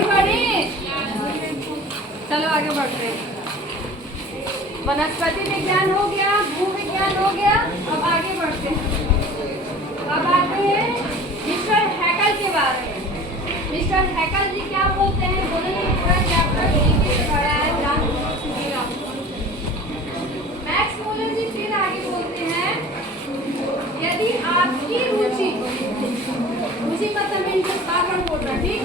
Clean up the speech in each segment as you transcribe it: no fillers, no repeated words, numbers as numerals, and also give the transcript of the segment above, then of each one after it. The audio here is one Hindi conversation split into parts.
आगे बढ़े। चलो आगे बढ़ते हैं। वनस्पति विज्ञान हो गया, भू विज्ञान हो गया। अब आगे बढ़ते हैं। अब आते हैं मिस्टर हैकल के बारे में। मिस्टर हैकल जी क्या बोलते हैं, बोलेंगे पूरा चैप्टर पढ़ा है, ध्यान सुनिएगा। मैक्स मूलर जी फिर आगे बोलते हैं, यदि आपकी रुचि मतलब इंटरेस्ट बार बोल रहा है, ठीक,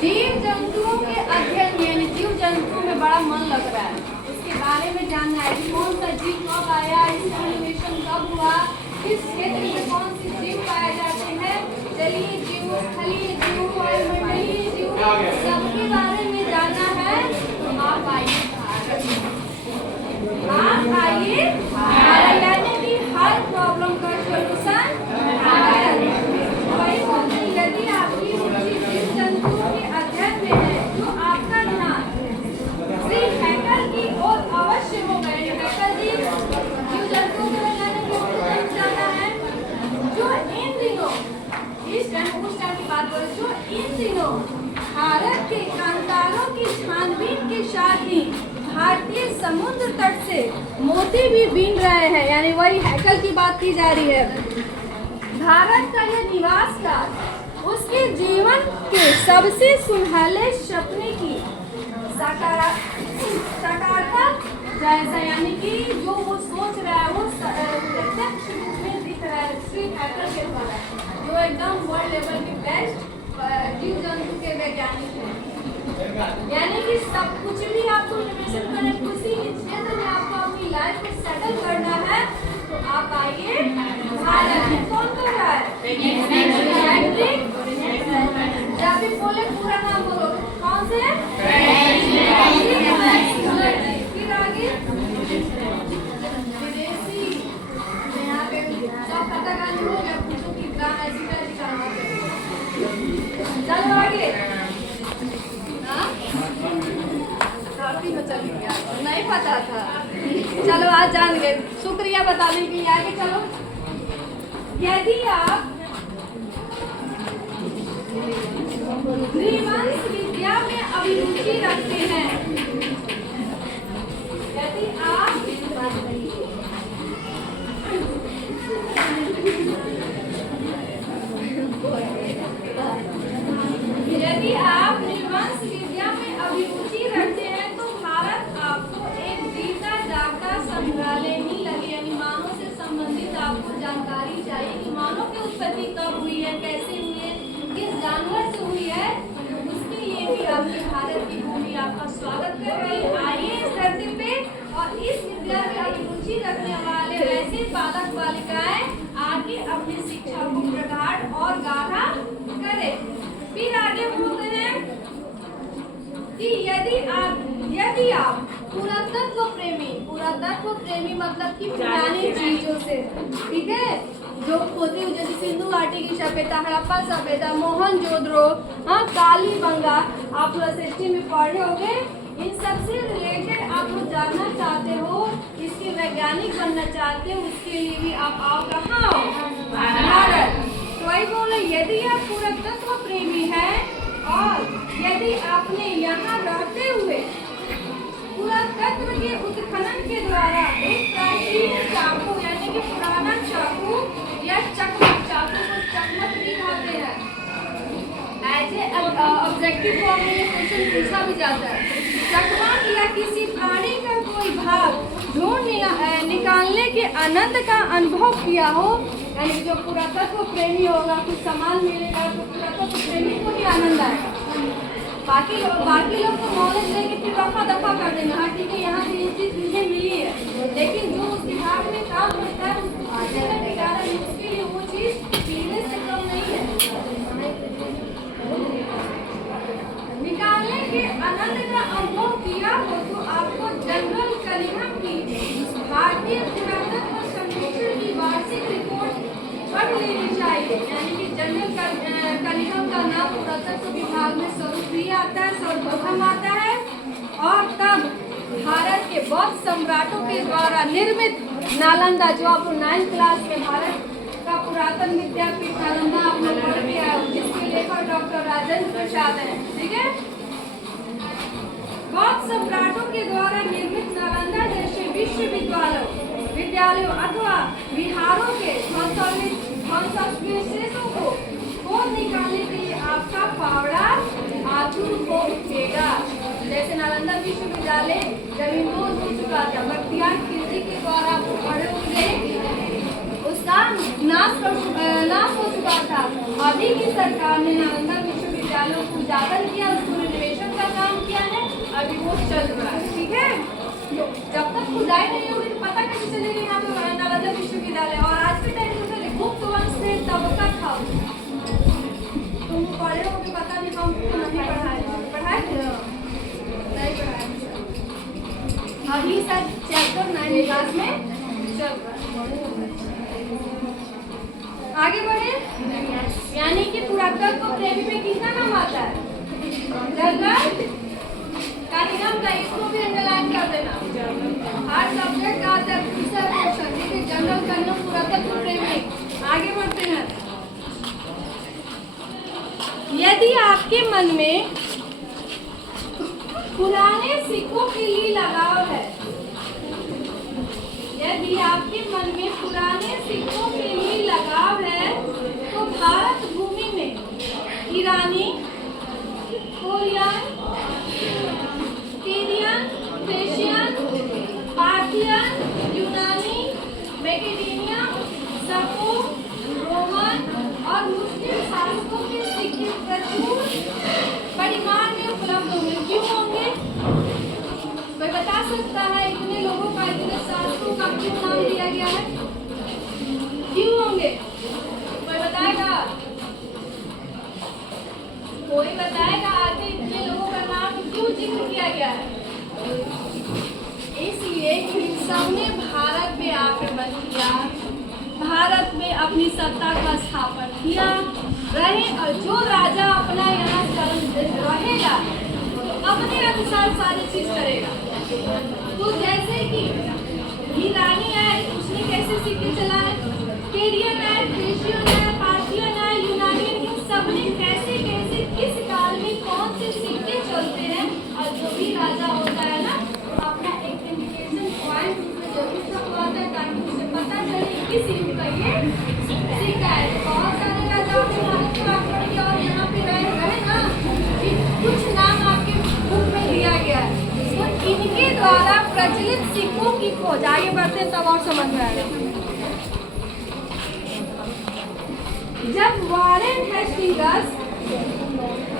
जीव जंतुओं के अध्ययन यानी जीव जंतुओं में बड़ा मन लग रहा है, उसके बारे में जानना है कि कौन सा जीव कब आया, इसका इनोवेशन कब हुआ, किस क्षेत्र में कौन से जीव पाए जाते हैं, जलीय जीव, स्थलीय जीव, वायुमंडलीय जीव, सबके बारे में जानना है। तो आप आइए भारत, आप आइए भारत, यानी कि हर प्रॉब्लम का सॉल्यूशन भारत। वही बोलते हैं, यदि आपकी रुचि जीव जंतुओं के अध्ययन में है तो आपका ध्यान श्री हैकल की ओर अवश्य होगा। हैकल जी जीव जंतुओं के वैज्ञानिक को जाना है, जो इन दिनों, इस टाइम उस टाइम की बात करें, जो इन दिनों भारत के कांतारों की छानबीन के साथ ही भारतीय समुद्र तट से मोती भी बीन रहे हैं, यानी वही हैकल की बात की जा रही है। भारत का यह निवास का उसके जीवन के सबसे सुनहले सपने की साकारता जैसा, यानी कि जो वो सोच रहा है वो प्रत्यक्ष रूप में दिख रहा है श्री हैकल के द्वारा, जो एकदम वर्ल्ड लेवल के बेस्ट जीव जंतु के वैज्ञानिक हैं। यानी कि सब कुछ भी आपको इनोवेशन करने, किसी भी क्षेत्र में आपको अपनी लाइफ को सेटल करना है तो आप आइए भारत में। कौन कर रहा है? जब भी बोले पूरा नाम बोलो, कौन से? फिर आगे विदेशी, यहाँ पे सब पता गाली हो गया, पूछो कि ग्राम ऐसी चलो आगे। नहीं पता था, चलो आज जान गए, शुक्रिया बताने के लिए। आगे चलो, यदि आप नृवंश विद्या में अभिरुचि रखते हैं, यदि आप नृवंश विद्या में अभिरुचि रखते हैं तो भारत आपको एक जीता जागता संग्रहालय नहीं लगे, यानी मानव से संबंधित आपको जानकारी चाहिए कि मानव की उत्पत्ति कब हुई है, कैसे हुई है, किस जानवर से हुई है, उसके लिए भी आपके भारत की भूमि आपका स्वागत कर रही है। आइए इस धरती पे और इस विद्या में अभिरुचि रखने वाले ऐसे बालक बालिकाएं आगे अपनी शिक्षा को प्रगाढ़ और गाढ़ा करें। फिर आगे बोलते हैं कि यदि आप पुरातत्व प्रेमी मतलब कि पुरानी चीजों से, ठीक है, जो होती है जैसे सिंधु घाटी की सभ्यता, हड़प्पा सभ्यता, मोहनजोदड़ो, हाँ, कालीबंगा, आप लोग हिस्ट्री में पढ़े होंगे, इन सबसे रिलेटेड आप लोग जानना चाहते हो, इसके वैज्ञानिक बनना चाहते हो, उसके लिए भी आप आओ। कहाँ आओ? भारत। तो वही बोले, यदि आप पुरातत्व प्रेमी हैं और यदि आपने यहाँ रहते हुए पुरातत्व के उत्खनन के द्वारा एक प्राचीन चाकू, यानी कि पुराना चाकू या चकमक, चाकू को चकमक भी कहते हैं, एज ए ऑब्जेक्टिव फॉर्म में ये क्वेश्चन पूछा भी जाता है, चकमक या किसी प्राणी का कोई भाग ढूंढ निकालने के आनंद का अनुभव किया हो, यानी जो पुरातत्व प्रेमी होगा, कुछ सामान मिलेगा तो पुरातत्व प्रेमी को भी आनंद आएगा। बाकी लोग तो नॉलेज लेके फिर रफा दफा कर देंगे, हाँ ठीक है यहाँ से ये चीज़ मुझे मिली है, लेकिन जो उस विभाग में काम करता है उसके लिए वो चीज़ पीने से कम नहीं है। निकालने के आनंद का अनुभव किया हो तो आपको जनरल कनिंघम की भारतीय पुरातत्व सर्वेक्षण की वार्षिक रिपोर्ट पढ़ लेनी चाहिए, यानी कि जनरल कनिंघम का नाम पुरातत्व विभाग में सर्वप्रथम आता है, सर्वप्रथम आता है, और तब भारत के बौद्ध सम्राटों के द्वारा निर्मित नालंदा, जो आप 9th क्लास में भारत का पुरातन विद्यापीठ नालंदा आप लोग पढ़ के आए हो, जिसके लेखक डॉक्टर राजेंद्र प्रसाद हैं। ठीक है, बौद्ध सम्राटों के द्वारा निर्मित नालंदा जैसे विद्यालयों अथवा विहारों के ध्वंसावशेषों को खोद निकालने के लिए आपका फावड़ा आतुर हो उठेगा। जैसे नालंदा विश्वविद्यालय जब हिंदू हो चुका था, बख्तियार खिलजी के द्वारा पढ़े होंगे, उसका नाश हो चुका था। अभी की सरकार ने नालंदा विश्वविद्यालय को उजागर किया, उसको रिनोवेशन का काम किया है, अभी वो चल रहा है। ठीक है, जब तक खुदाई नहीं होगी तो पता कैसे चलेगा यहाँ पे नालंदा विश्वविद्यालय। और आज के टाइम में गुप्त वंश से तबका था, तुम पढ़े हो कि पता नहीं, हम नहीं पढ़ाए नहीं पढ़ाए। अभी सर चैप्टर 9 क्लास में चल रहा है। आगे बढ़े, यानी कि पुरातत्व प्रेमी में कितना नाम आता है? जनरल कार्यक्रम का, इसको भी अंडरलाइन कर देना। हर सब्जेक्ट का आता है दूसरा क्वेश्चन, ठीक है। जनरल करना पुरातत्व प्रेमी। आगे बढ़ते हैं। यदि आपके मन में पुराने सिक्कों के लिए लगाव है, यदि आपके मन में पुराने सिक्कों के लिए लगाव है, तो भारत भूमि में ईरानी, कोरियन, सीरियन, पेशियन, पार्थियन, यूनानी, मैकेडोनिया, सको, रोमन और मुस्लिम शासकों के सिक्के प्रचुर परिमाण में उपलब्ध होंगे। क्यों होंगे? कोई बता सकता है इतने लोगों का, इतने शासकों का क्यों नाम दिया गया है? क्यों होंगे? कोई बताएगा? कोई बताएगा आगे इतने लोगों का नाम क्यों जिक्र किया गया है? इसलिए कि सबने भारत में आक्रमण किया, भारत में अपनी सत्ता का स्थापन किया रहे, और जो राजा अपना यहाँ रहेगा तो अपने अनुसार सारी चीज करेगा। तो जैसे कि ईरानी आए, उसने कैसे सिक्के चलाए, केरियन आए, पेशियन आए, पार्थियन आए, यूनानी, सबने कैसे कैसे किस काल में कौन से सिक्के चलते हैं। और जो भी राजा होता है ना, तो अपना एक इंडिकेशन पॉइंट उसमें जरूर छपवाता है, ताकि उसे पता चले किस युग का ये सिक्का है। बहुत सारे राजाओं ने भारत को आक्रमण किया और यहाँ पे रहे ना, कुछ नाम आपके बुक में दिया गया है, तो इनके द्वारा प्रचलित सिक्कों की खोज। आगे बढ़ते हैं तब और समझ में आएगा। जब वारेन हेस्टिंग्स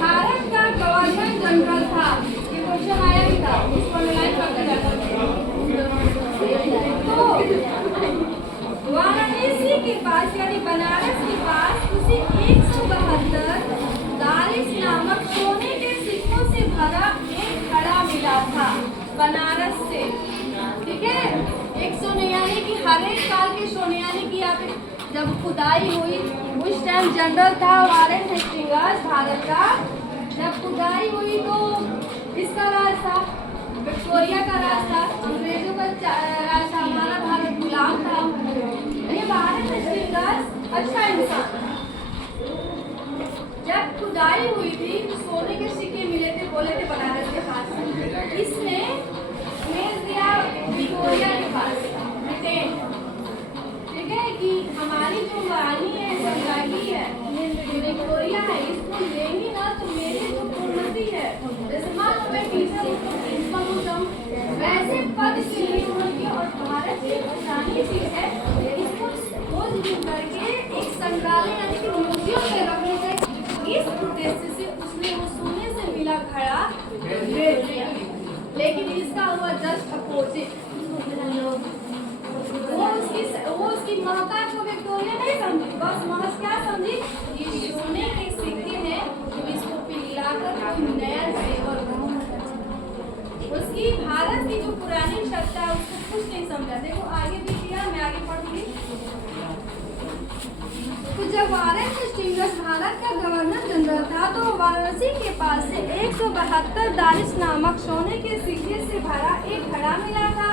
भारत का गवर्नर जनरल था, ये क्वेश्चन आया भी था, उसको लाइन करते जाता तो वाराणसी के पास यानी बनारस के पास उसे 172 दारिस नामक सोने के सिक्कों से भरा एक घड़ा मिला था बनारस से। ठीक है, 109 यानी कि हर एक साल के सोने, यानी कि यहाँ पे जब खुदाई हुई उस टाइम जनरल था वारेन हेस्टिंग्स भारत का। जब खुदाई हुई तो इसका राज था, विक्टोरिया का राज था, अंग्रेजों का राज था, हमारा भारत गुलाम था। ये वारेन हेस्टिंग्स अच्छा इंसान। जब खुदाई हुई थी तो सोने के सिक्के मिले थे, बोले थे बनारस के पास, इसने भेज दिया विक्टोरिया के पास, ब्रिटेन। ठीक है, कि हमारी जो रानी है, सम्राज्ञी है, विक्टोरिया है, इसको लेंगी ना तो मेरी जो उन्नति है, जैसे मान लो मैं टीचर हूँ, प्रिंसिपल हूँ, वैसे पद के लिए उनकी और भारत की पुरानी चीज है, इसको खोज करके एक संग्रहालय यानी कि म्यूजियम में रखने चाहिए। इस उद्देश्य से उसने वो सोने से मिला घड़ा भेज दिया, लेकिन इसका हुआ जस्ट अपोजिट। वो उसकी महत्ता को विक्टोरिया नहीं समझी, बस महज क्या समझी, ये सोने के सिक्के हैं, इसको पिघलाकर कोई नया जेवर बनाना। उसकी भारत की जो पुरानी सत्ता है उसको कुछ नहीं समझा। देखो आगे भी दिया, मैं आगे पढ़ूंगी। तो जब वारेन हेस्टिंग्स भारत का गवर्नर जनरल था तो वाराणसी के पास से 172 दारिस नामक सोने के सिक्के से भरा एक घड़ा मिला था।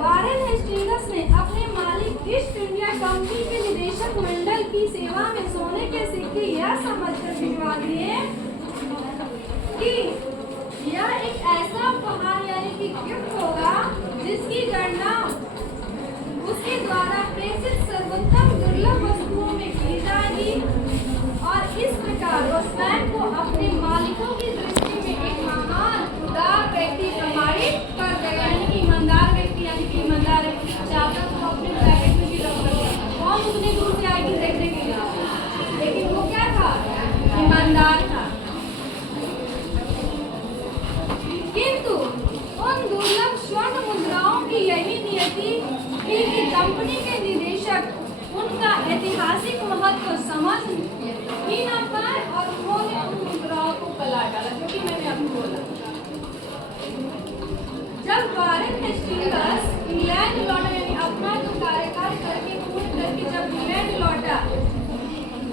वारेन हेस्टिंग्स ने अपने मालिक ईस्ट इंडिया कंपनी के निदेशक मंडल की सेवा में सोने के सिक्के यह समझकर भिजवा दिए कि यह एक ऐसा उपहार यानी कि गिफ्ट होगा जिसकी गणना उसके द्वारा प्रेषित सर्वोत्तम दुर्लभ वस्तुओं में की जाएगी और इस प्रकार वो स्वयं को अपने मालिकों की दृष्टि में एक महान उदार व्यक्ति प्रमाणित कर देगा। यानी कि ईमानदार व्यक्ति, यानी कि ईमानदार चाहता तो अपने ब्रैकेट में भी रख सकता, कौन उतने दूर से आएगी देखने के लिए, लेकिन वो क्या था, ईमानदार था। किंतु उन दुर्लभ स्वर्ण मुद्राओं की यही नियति थी कि कंपनी के निदेशक उनका ऐतिहासिक महत्व समझ ही ना पाए और उन्होंने उन मुद्राओं को पला डाला, जो कि मैंने अभी बोला। जब वारेन हेस्टिंग्स इंग्लैंड लौटा, यानी अपना जो कार्यकाल करके पूर्ण करके जब इंग्लैंड लौटा,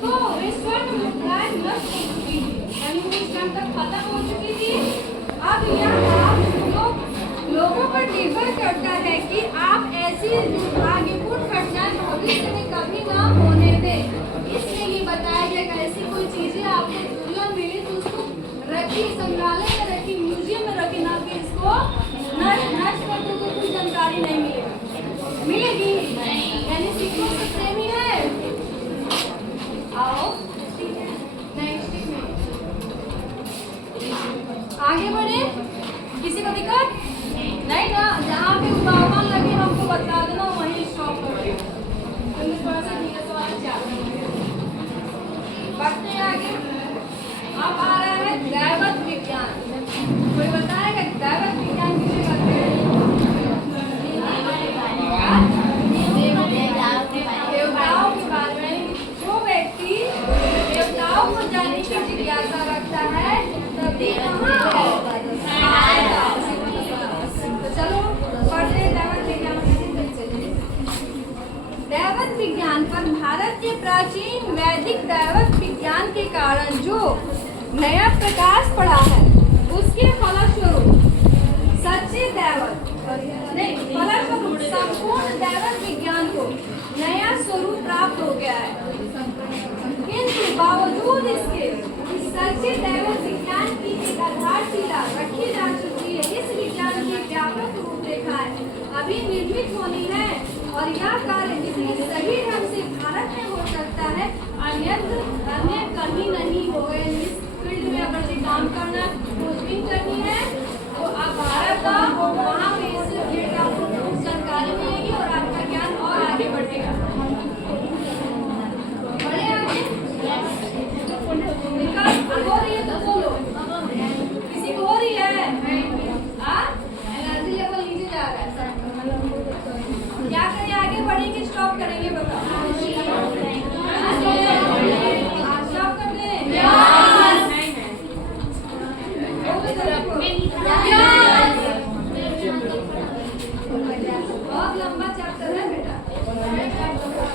तो वे स्वर्ण मुद्राएं नष्ट हो चुकी थी, यानी वो इस टाइम तक खत्म हो चुकी थी। अब यह लोगों पर निर्भर करता है कि आप ऐसी आगेपूर्ण घटनाएं भविष्य में कभी ना होने दें। इसलिए ये बताया गया कि ऐसी कोई चीजें आपको दुर्लभ मिली तो उसको रखिए, संग्रहालय में रखिए, म्यूजियम में रखिए, ना कि इसको नष्ट कर दो तो कोई जानकारी नहीं मिलेगी। यानी सिक्कों से प्रेमी है, आओ नेक्स्ट में आगे बढ़े। किसी को दिक्कत नहीं ना? जहाँ पे उबावन लगे हमको बता देना, वहीं स्टॉप कर दो। थोड़ा सा धीरे सवाल बढ़ते हैं आगे। अब आ रहा है दैवत विज्ञान। कोई बताएगा दैवत विज्ञान किसे कहते हैं? देवताओं के बारे में। जो व्यक्ति देवताओं को जानने की जिज्ञासा रखता है तभी कहाँ आएगा। चलो पढ़ते हैं दैवत विज्ञान। दैवत विज्ञान पर भारत के प्राचीन वैदिक दैवत विज्ञान के कारण जो नया प्रकाश पड़ा है, उसके फलस्वरूप सच्चे दैवत नहीं, फलस्वरूप संपूर्ण दैवत विज्ञान को नया स्वरूप प्राप्त हो गया है। किंतु बावजूद इसके सच्चे दैवत विज्ञान की एक आधारशिला रखी जा चुकी है। इस विज्ञान की व्यापक रूपरेखाएं अभी निर्मित होनी है और यह कार्य जितनी सही ढंग से भारत में हो सकता है, अन्य कहीं नहीं होगा। इस फील्ड में अगर से काम करना, खोजबीन करनी है तो आप भारत का वहाँ पे इस फील्ड का जानकारी मिलेगी और आपका ज्ञान और आगे बढ़ेगा। बढ़े आगे हो रही है तो बोलो, किसी को हो रही है? एनर्जी लेवल नीचे जा रहा है। क्या करें, आगे बढ़ेंगे स्टॉप करेंगे? बताओ।